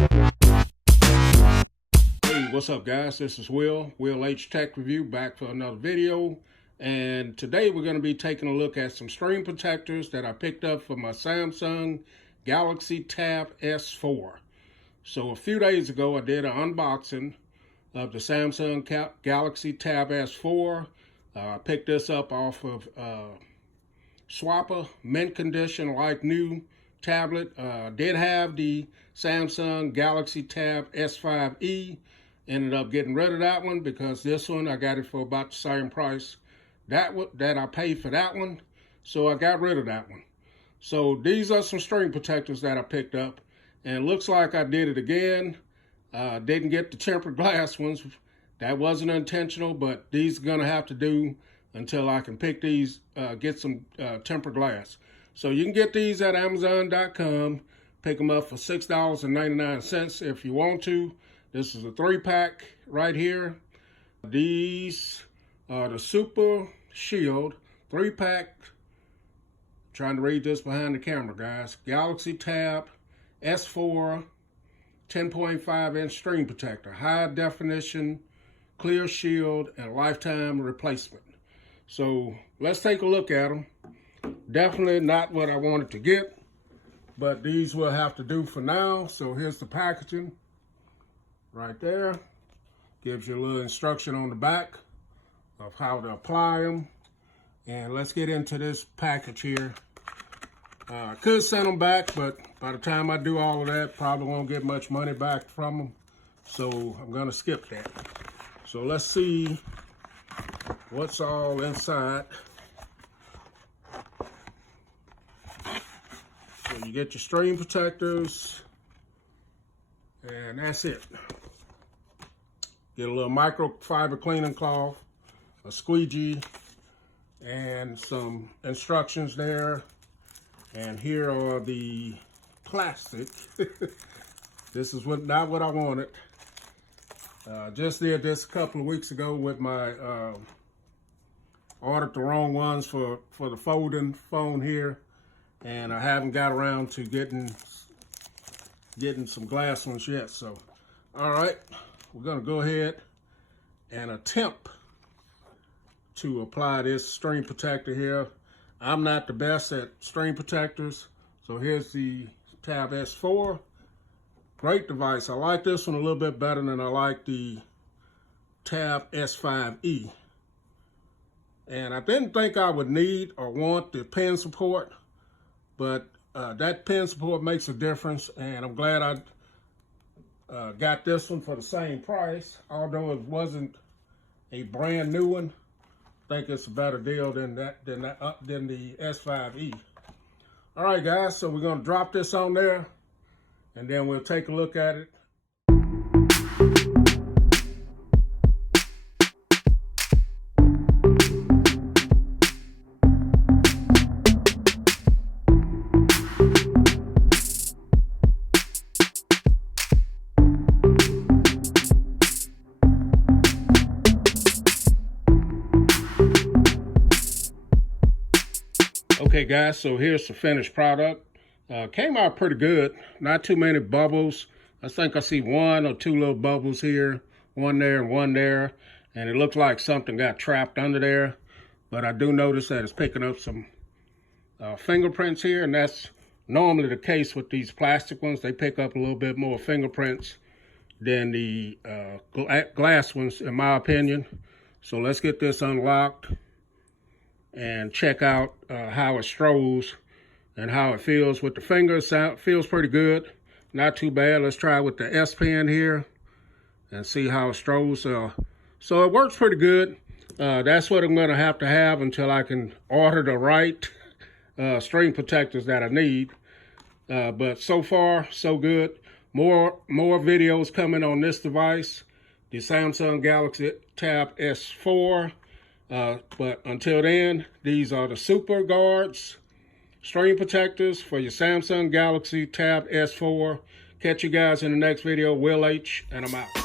Hey, what's up guys? This is Will H Tech Review, back for another video. And today we're going to be taking a look at some screen protectors that I picked up for my Samsung Galaxy Tab S4. So a few days ago I did an unboxing of the Samsung Galaxy Tab S4. I picked this up off of Swapper, mint condition, like new tablet. Did have the Samsung Galaxy Tab S5e. Ended up getting rid of that one because this one I got it for about the same price that I paid for that one. So I got rid of that one. So these are some screen protectors that I picked up, and looks like I did it again. Didn't get the tempered glass ones. That wasn't intentional, but these are gonna have to do until I can pick these, get some tempered glass. So you can get these at Amazon.com. Pick them up for $6.99 if you want to. This is a 3-pack right here. These are the Supershieldz 3-pack. Trying to read this behind the camera, guys. Galaxy Tab S4 10.5-inch screen protector. High definition, clear shield, and lifetime replacement. So let's take a look at them. Definitely not what I wanted to get, but these will have to do for now. So here's the packaging. Right there, gives you a little instruction on the back of how to apply them. And let's get into this package here. I could send them back, but by the time I do all of that, probably won't get much money back from them. So I'm gonna skip that. So let's see what's all inside. So you get your screen protectors, and that's it. Get a little microfiber cleaning cloth, a squeegee, and some instructions there. And here are the plastic. This is not what I wanted. Just did this a couple of weeks ago with my, ordered the wrong ones for the folding phone here. And I haven't got around to getting some glass ones yet. So, all right, we're gonna go ahead and attempt to apply this screen protector here. I'm not the best at screen protectors. So here's the Tab S4. Great device. I like this one a little bit better than I like the Tab S5e. And I didn't think I would need or want the pen support, but that pen support makes a difference, and I'm glad I got this one for the same price. Although it wasn't a brand new one, I think it's a better deal than the S5e. All right, guys, so we're gonna drop this on there, and then we'll take a look at it. Okay guys, so here's the finished product. Came out pretty good. Not too many bubbles. I think I see 1 or 2 little bubbles here, 1 there and 1 there. And it looks like something got trapped under there. But I do notice that it's picking up some fingerprints here, and that's normally the case with these plastic ones. They pick up a little bit more fingerprints than the glass ones, in my opinion. So let's get this unlocked and check out how it strolls and how it feels with the fingers. Feels pretty good, not too bad. Let's try with the S Pen here and see how it strolls. So it works pretty good. That's what I'm gonna have to have until I can order the right screen protectors that I need. But so far, so good. More videos coming on this device, the Samsung Galaxy Tab S4. But until then, these are the Supershieldz Screen Protectors for your Samsung Galaxy Tab S4. Catch you guys in the next video. Will H, and I'm out.